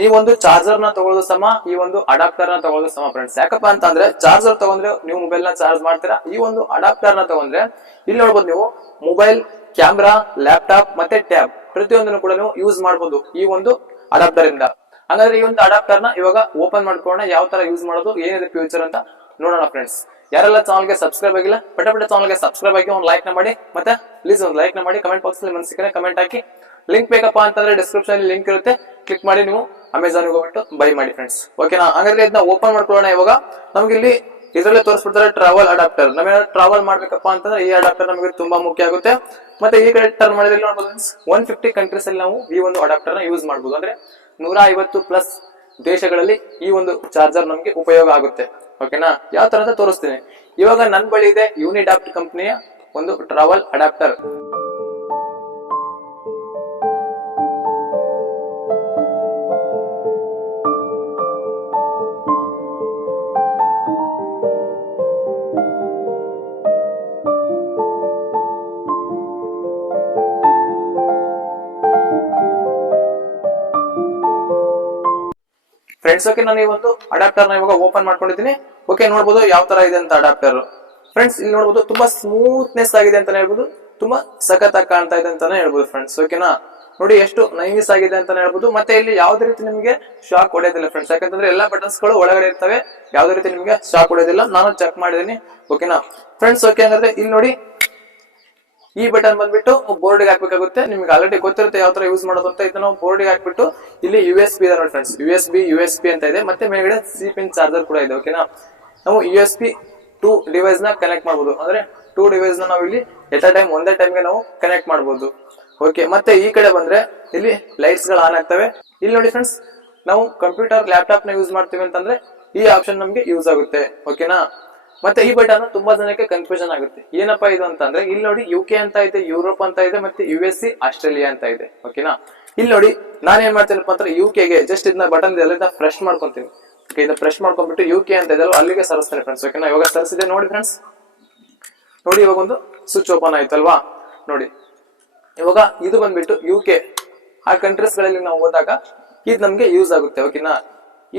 ನೀವೊಂದು ಚಾರ್ಜರ್ ನ ತಗೊಳ್ಳೋದು ಸಮ, ಈ ಒಂದು ಅಡಾಪ್ಟರ್ ನ ತಗೊಳ್ಳೋದು ಸಮ ಫ್ರೆಂಡ್ಸ್. ಯಾಕಪ್ಪ ಅಂತಂದ್ರೆ ಚಾರ್ಜರ್ ತಗೊಂಡ್ರೆ ನೀವು ಮೊಬೈಲ್ ನ ಚಾರ್ಜ್ ಮಾಡ್ತೀರಾ, ಈ ಒಂದು ಅಡಾಪ್ಟರ್ ನ ತಗೊಂಡ್ರೆ ಇಲ್ಲಿ ನೋಡ್ಬೋದು ನೀವು ಮೊಬೈಲ್, ಕ್ಯಾಮ್ರಾ, ಲ್ಯಾಪ್ಟಾಪ್ ಮತ್ತೆ ಟ್ಯಾಬ್ ಪ್ರತಿಯೊಂದನ್ನು ಕೂಡ ನೀವು ಯೂಸ್ ಮಾಡಬಹುದು ಈ ಒಂದು ಅಡಾಪ್ಟರ್ ಇಂದ. ಹಾಗಾದ್ರೆ ಈ ಒಂದು ಅಡಾಪ್ಟರ್ ನ ಇವಾಗ ಓಪನ್ ಮಾಡ್ಕೊಳ್ಳೋಣ, ಯಾವ ತರ ಯೂಸ್ ಮಾಡೋದು, ಏನಿದೆ ಫ್ಯೂಚರ್ ಅಂತ ನೋಡೋಣ ಫ್ರೆಂಡ್ಸ್. ಯಾರೆಲ್ಲ ಚಾನಲ್ಗೆ ಸಬ್ಸ್ಕ್ರೈಬ್ ಆಗಿಲ್ಲ ಪಟ ಚಾನಲ್ಗೆ ಸಬ್ಸ್ಕ್ರೈಬ್ ಆಗಿ ಒಂದು ಲೈಕ್ ನ ಮಾಡಿ, ಮತ್ತೆ ಪ್ಲೀಸ್ ಒಂದು ಲೈಕ್ ನ ಮಾಡಿ, ಕಮೆಂಟ್ ಬಾಕ್ಸ್ ಅಲ್ಲಿ ಮನಸ್ಸಿಗೆ ಕಮೆಂಟ್ ಹಾಕಿ. ಲಿಂಕ್ ಬೇಕಪ್ಪ ಅಂತಂದ್ರೆ ಡಿಸ್ಕ್ರಿಪ್ಷನ್ ಲಿಂಕ್ ಇರುತ್ತೆ, ಕ್ಲಿಕ್ ಮಾಡಿ ನೀವು ಅಮೆಝಾನ್ ಹೋಗ್ಬಿಟ್ಟು ಬೈ ಮಾಡಿ ಫ್ರೆಂಡ್ಸ್. ಓಕೆನಾ? ಹಾಗಾದ್ರೆ ಇದನ್ನ ಓಪನ್ ಮಾಡ್ಕೊಳ್ಳೋಣ. ಇವಾಗ ನಮ್ಗೆ ಇಲ್ಲಿ ಇದರಲ್ಲೇ ತೋರಿಸ್ಬಿಡ್ತಾರೆ ಟ್ರಾವೆಲ್ ಅಡಾಪ್ಟರ್. ನಾವೇನಾದ್ರು ಟ್ರಾವೆಲ್ ಮಾಡ್ಬೇಕಪ್ಪ ಅಂತಂದ್ರೆ ಈ ಅಡಾಪ್ಟರ್ ನಮಗೆ ತುಂಬಾ ಮುಖ್ಯ ಆಗುತ್ತೆ. ಮತ್ತೆ ಈ ಕಡೆ ಟರ್ನ್ ಮಾಡಿದ್ರೆ ನೋಡಬಹುದು 150 ಕಂಟ್ರೀಸ್ ಅಲ್ಲಿ ನಾವು ಈ ಒಂದು ಅಡಾಪ್ಟರ್ ನ ಯೂಸ್ ಮಾಡಬಹುದು. ಅಂದ್ರೆ 150+ ದೇಶಗಳಲ್ಲಿ ಈ ಒಂದು ಚಾರ್ಜರ್ ನಮ್ಗೆ ಉಪಯೋಗ ಆಗುತ್ತೆ. ಓಕೆನಾ? ಯಾವ ತರ ಅಂತ ತೋರಿಸ್ತೀನಿ. ಇವಾಗ ನನ್ನ ಬಳಿ ಇದೆ ಯೂನಿಡಾಪ್ಟ್ ಕಂಪನಿಯ ಒಂದು ಟ್ರಾವೆಲ್ ಅಡಾಪ್ಟರ್. ಫ್ರೆಂಡ್ಸ್ ಓಕೆ, ನಾನು ಈ ಒಂದು ಅಡಾಪ್ಟರ್ ನ ಇವಾಗ ಓಪನ್ ಮಾಡ್ಕೊಂಡಿದ್ದೀನಿ. ಓಕೆ, ನೋಡಬಹುದು ಯಾವ ತರ ಇದೆ ಅಂತ ಅಡಾಪ್ಟರ್. ಫ್ರೆಂಡ್ಸ್ ಇಲ್ಲಿ ನೋಡಬಹುದು ತುಂಬಾ ಸ್ಮೂತ್ನೆಸ್ ಆಗಿದೆ ಅಂತಾನೆ ಹೇಳ್ಬೋದು, ತುಂಬಾ ಸಖತ್ತಾಗಿ ಕಾಣ್ತಾ ಇದೆ ಅಂತಾನೆ ಹೇಳ್ಬೋದು ಫ್ರೆಂಡ್ಸ್. ಓಕೆನಾ? ನೋಡಿ ಎಷ್ಟು ನೈಸ್ ಆಗಿದೆ ಅಂತಾನೆ ಹೇಳ್ಬೋದು. ಮತ್ತೆ ಇಲ್ಲಿ ಯಾವ್ದೇ ರೀತಿ ನಿಮಗೆ ಶಾಕ್ ಹೊಡೆಯೋದಿಲ್ಲ ಫ್ರೆಂಡ್ಸ್, ಯಾಕಂತಂದ್ರೆ ಎಲ್ಲಾ ಬಟನ್ಸ್ ಗಳು ಒಳಗಡೆ ಇರ್ತವೆ, ಯಾವ್ದೇ ರೀತಿ ನಿಮಗೆ ಶಾಕ್ ಹೊಡೆಯೋದಿಲ್ಲ. ನಾನು ಚೆಕ್ ಮಾಡಿದೀನಿ. ಓಕೆನಾ ಫ್ರೆಂಡ್ಸ್? ಓಕೆ, ಹಂಗಾದ್ರೆ ಇಲ್ಲಿ ನೋಡಿ ಈ ಬಟನ್ ಬಂದ್ಬಿಟ್ಟು ಬೋರ್ಡ್ ಗೆ ಹಾಕ್ಬೇಕಾಗುತ್ತೆ. ನಿಮ್ಗೆ ಆಲ್ರೆಡಿ ಗೊತ್ತಿರುತ್ತೆ ಯಾವ ತರ ಯೂಸ್ ಮಾಡೋದು ಅಂತ. ಇದನ್ನ ಬೋರ್ಡ್ ಗೆ ಹಾಕ್ಬಿಟ್ಟು ಇಲ್ಲಿ USB ಇದೆ ನೋಡಿ ಫ್ರೆಂಡ್ಸ್, USB ಅಂತ ಇದೆ. ಮತ್ತೆ ಮೇಲ್ಗಡೆ C ಪಿನ್ ಚಾರ್ಜರ್ ಕೂಡ ಇದೆ. ಓಕೆನಾ? ನಾವು USB 2 ಡಿವೈಸ್ ನ ಕನೆಕ್ಟ್ ಮಾಡಬಹುದು. ಅಂದ್ರೆ 2 ಡಿವೈಸ್ ನ ನಾವು ಇಲ್ಲಿ ಎಟ್ ಅ ಟೈಮ್ ಒಂದೇ ಟೈಮ್ ಗೆ ನಾವು ಕನೆಕ್ಟ್ ಮಾಡಬಹುದು. ಓಕೆ, ಮತ್ತೆ ಈ ಕಡೆ ಬಂದ್ರೆ ಇಲ್ಲಿ ಲೈಟ್ಸ್ ಗಳು ಆನ್ ಆಗ್ತವೆ. ಇಲ್ಲಿ ನೋಡಿ ಫ್ರೆಂಡ್ಸ್, ನಾವು ಕಂಪ್ಯೂಟರ್, ಲ್ಯಾಪ್ಟಾಪ್ ನ ಯೂಸ್ ಮಾಡ್ತೀವಿ ಅಂತಂದ್ರೆ ಈ ಆಪ್ಷನ್ ನಮ್ಗೆ ಯೂಸ್ ಆಗುತ್ತೆ. ಓಕೆನಾ? ಮತ್ತೆ ಈ ಬಟನ್ ತುಂಬಾ ಜನಕ್ಕೆ ಕನ್ಫ್ಯೂಷನ್ ಆಗುತ್ತೆ, ಏನಪ್ಪಾ ಇದು ಅಂತಂದ್ರೆ ಇಲ್ಲಿ ನೋಡಿ UK ಅಂತ ಇದೆ, ಯುರೋಪ್ ಅಂತ ಇದೆ, ಮತ್ತೆ USA, ಆಸ್ಟ್ರೇಲಿಯಾ ಅಂತ ಇದೆ. ಓಕೆನಾ? ಇಲ್ಲಿ ನೋಡಿ ನಾನು ಏನ್ ಮಾಡ್ತೀನಪ್ಪ ಅಂದ್ರೆ UK ಗೆ ಜಸ್ಟ್ ಇದನ್ನ ಬಟನ್ ಎಲ್ಲ ಫ್ರೆಶ್ ಮಾಡ್ಕೊಂತೀನಿ. ಇದು ಫ್ರೆಶ್ ಮಾಡ್ಕೊಂಡ್ಬಿಟ್ಟು UK ಅಂತ ಇದೆಲ್ಲ ಅಲ್ಲಿಗೆ ಸರಿಸ್ತೇನೆ ಫ್ರೆಂಡ್ಸ್. ಓಕೆನಾ? ಇವಾಗ ಸರಿಸಿದೆ ನೋಡಿ ಫ್ರೆಂಡ್ಸ್. ನೋಡಿ ಇವಾಗ ಒಂದು ಸ್ವಿಚ್ ಓಪನ್ ಆಯ್ತಲ್ವಾ? ನೋಡಿ ಇವಾಗ ಇದು ಬಂದ್ಬಿಟ್ಟು UK ಆ ಕಂಟ್ರೀಸ್ ಗಳಲ್ಲಿ ನಾವು ಹೋದಾಗ ಇದು ನಮ್ಗೆ ಯೂಸ್ ಆಗುತ್ತೆ. ಓಕೆನಾ?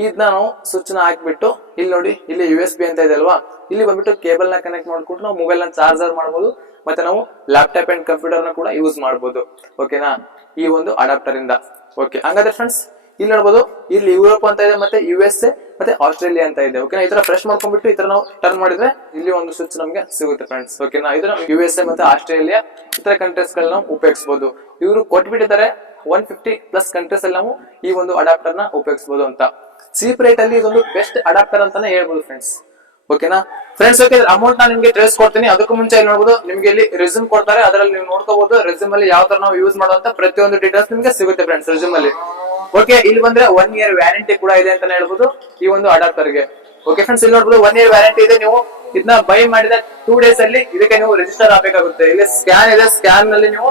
ಇದನ್ನ ನಾವು ಸ್ವಿಚ್ ನ ಹಾಕ್ಬಿಟ್ಟು ಇಲ್ಲಿ ನೋಡಿ ಇಲ್ಲಿ USB ಅಂತ ಇದೆ ಅಲ್ವಾ, ಇಲ್ಲಿ ಬಂದ್ಬಿಟ್ಟು ಕೇಬಲ್ ನ ಕನೆಕ್ಟ್ ಮಾಡ್ಬಿಟ್ಟು ನಾವು ಮೊಬೈಲ್ ನ ಚಾರ್ಜರ್ ಮಾಡಬಹುದು, ಮತ್ತೆ ನಾವು ಲ್ಯಾಪ್ಟಾಪ್ ಅಂಡ್ ಕಂಪ್ಯೂಟರ್ ನ ಕೂಡ ಯೂಸ್ ಮಾಡಬಹುದು. ಓಕೆನಾ? ಈ ಒಂದು ಅಡಾಪ್ಟರ್ ಇಂದ. ಓಕೆ, ಹಂಗಾದ್ರೆ ಫ್ರೆಂಡ್ಸ್ ಇಲ್ಲಿ ನೋಡಬಹುದು ಇಲ್ಲಿ ಯುರೋಪ್ ಅಂತ ಇದೆ, ಮತ್ತೆ USA, ಮತ್ತೆ ಆಸ್ಟ್ರೇಲಿಯಾ ಅಂತ ಇದೆ. ಓಕೆನಾ? ಈ ತರ ಫ್ರೆಶ್ ಮಾಡ್ಕೊಂಡ್ಬಿಟ್ಟು ಈ ತರ ನಾವು ಟರ್ನ್ ಮಾಡಿದ್ರೆ ಇಲ್ಲಿ ಒಂದು ಸ್ವಿಚ್ ನಮ್ಗೆ ಸಿಗುತ್ತೆ ಫ್ರೆಂಡ್ಸ್. ಓಕೆನಾ? ಇದನ್ನ USA ಮತ್ತೆ ಆಸ್ಟ್ರೇಲಿಯಾ ಇತರ ಕಂಟ್ರೀಸ್ ಗಳನ್ನ ನಾವು ಉಪಯೋಗಿಸಬಹುದು. ಇವರು ಕೊಟ್ಬಿಟ್ಟಿದ್ದಾರೆ 150+ ಕಂಟ್ರೀಸ್ ಅಲ್ಲಿ ನಾವು ಈ ಒಂದು ಅಡಾಪ್ಟರ್ ನ ಉಪಯೋಗಿಸಬಹುದು ಅಂತ. ಚೀಪ್ ರೇಟ್ ಅಲ್ಲಿ ಇದೊಂದು ಬೆಸ್ಟ್ ಅಡಾಪ್ಟರ್ ಅಂತಾನೆ ಹೇಳ್ಬೋದು ಫ್ರೆಂಡ್ಸ್. ಓಕೆನಾ ಫ್ರೆಂಡ್ಸ್? ಓಕೆ, ಅಮೌಂಟ್ ನಾನು ನಿಮ್ಗೆ ತಿಳಿಸ್ಕೊಡ್ತೀನಿ. ಅದಕ್ಕೂ ಮುಂಚೆ ಇಲ್ಲಿ ನೋಡಬಹುದು ನಿಮ್ಗೆ ಇಲ್ಲಿ ರೆಸ್ಯೂಮ್ ಕೊಡ್ತಾರೆ, ಅದರಲ್ಲಿ ನೀವು ನೋಡ್ಕೋಬಹುದು ರೆಸ್ಯೂಮ್ ಅಲ್ಲಿ ಯಾವ ತರ ನಾವು ಯೂಸ್ ಮಾಡುವಂತ ಪ್ರತಿಯೊಂದು ಡೀಟೇಲ್ಸ್ ನಿಮ್ಗೆ ಸಿಗುತ್ತೆ ಫ್ರೆಂಡ್ಸ್ ರೆಸ್ಯೂಮ್ ಅಲ್ಲಿ. ಓಕೆ, ಇಲ್ಲಿ ಬಂದ್ರೆ 1 year ವ್ಯಾರಂಟಿ ಕೂಡ ಇದೆ ಅಂತಾನೆ ಹೇಳ್ಬೋದು ಈ ಒಂದು ಅಡಾಪ್ಟರ್ ಗೆ. ಓಕೆ ಫ್ರೆಂಡ್ಸ್, ಇಲ್ಲಿ ನೋಡಬಹುದು 1 year ವ್ಯಾರಂಟಿ ಇದೆ. ನೀವು ಇದನ್ನ ಬೈ ಮಾಡಿದ 2 days ಅಲ್ಲಿ ಇದಕ್ಕೆ ನೀವು ರಿಜಿಸ್ಟರ್ ಆಗಬೇಕಾಗುತ್ತೆ. ಇಲ್ಲಿ ಸ್ಕ್ಯಾನ್ ಇದೆ, ಸ್ಕ್ಯಾನ್ ನಲ್ಲಿ ನೀವು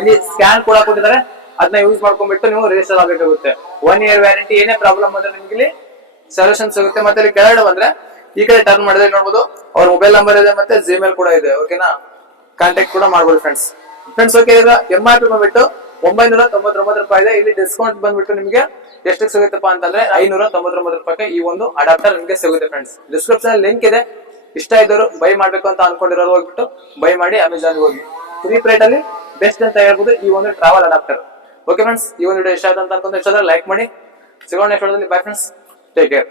ಇಲ್ಲಿ ಸ್ಕ್ಯಾನ್ ಕೂಡ ಕೊಟ್ಟಿದ್ದಾರೆ, ಅದನ್ನ ಯೂಸ್ ಮಾಡ್ಕೊಂಡ್ಬಿಟ್ಟು ನೀವು ರಿಜಿಸ್ಟರ್ ಆಗಬೇಕಾಗುತ್ತೆ. 1 year ವ್ಯಾರಂಟಿ, ಏನೇ ಪ್ರಾಬ್ಲಮ್ ಬಂದ್ರೆ ನಿಮ್ಗೆ ಇಲ್ಲಿ ಸೊಲ್ಯೂಷನ್ ಸಿಗುತ್ತೆ. ಮತ್ತೆ ಇಲ್ಲಿ ಕೆಳಗಡೆ ಬಂದ್ರೆ ಈ ಕಡೆ ಟರ್ನ್ ಮಾಡಿದ್ರೆ ನೋಡಬಹುದು ಅವ್ರ ಮೊಬೈಲ್ ನಂಬರ್ ಇದೆ, ಮತ್ತೆ Gmail ಕೂಡ ಇದೆ. ಓಕೆನಾ? ಕಾಂಟ್ಯಾಕ್ಟ್ ಕೂಡ ಮಾಡಬಹುದು ಫ್ರೆಂಡ್ಸ್. ಓಕೆ, ಈಗ MRP ಬಂದ್ಬಿಟ್ಟು 999 ರೂಪಾಯಿ ಇದೆ. ಇಲ್ಲಿ ಡಿಸ್ಕೌಂಟ್ ಬಂದ್ಬಿಟ್ಟು ನಿಮ್ಗೆ ಎಷ್ಟು ಸಿಗುತ್ತಪ್ಪ ಅಂತಂದ್ರೆ 599 ರೂಪಾಯಿಗೆ ಈ ಒಂದು ಅಡಾಪ್ಟರ್ ನಿಮ್ಗೆ ಸಿಗುತ್ತೆ ಫ್ರೆಂಡ್ಸ್. ಡಿಸ್ಕ್ರಿಪ್ಷನ್ ಲಿಂಕ್ ಇದೆ. ಇಷ್ಟ ಇದ್ದವರು ಬೈ ಮಾಡ್ಬೇಕು ಅಂತ ಅನ್ಕೊಂಡಿರೋರು ಹೋಗ್ಬಿಟ್ಟು ಬೈ ಮಾಡಿ ಅಮೆಝಾನ್ ಹೋಗಿ. ಚೀಪ್ ರೇಟ್ ಅಲ್ಲಿ ಬೆಸ್ಟ್ ಅಂತ ಹೇಳ್ಬೋದು ಈ ಒಂದು ಟ್ರಾವೆಲ್ ಅಡಾಪ್ಟರ್. ಓಕೆ ಫ್ರೆಂಡ್ಸ್, ಈ ಒಂದು ವಿಡಿಯೋ ಇಷ್ಟ ಆಯ್ತು ಅಂತ ಅನ್ಕೊಂಡ್ರೆ ಲೈಕ್ ಮಾಡಿ. ಸಿಗೋಣ ನೆಕ್ಸ್ಟ್ ವಿಡಿಯೋದಲ್ಲಿ. By friends, take care.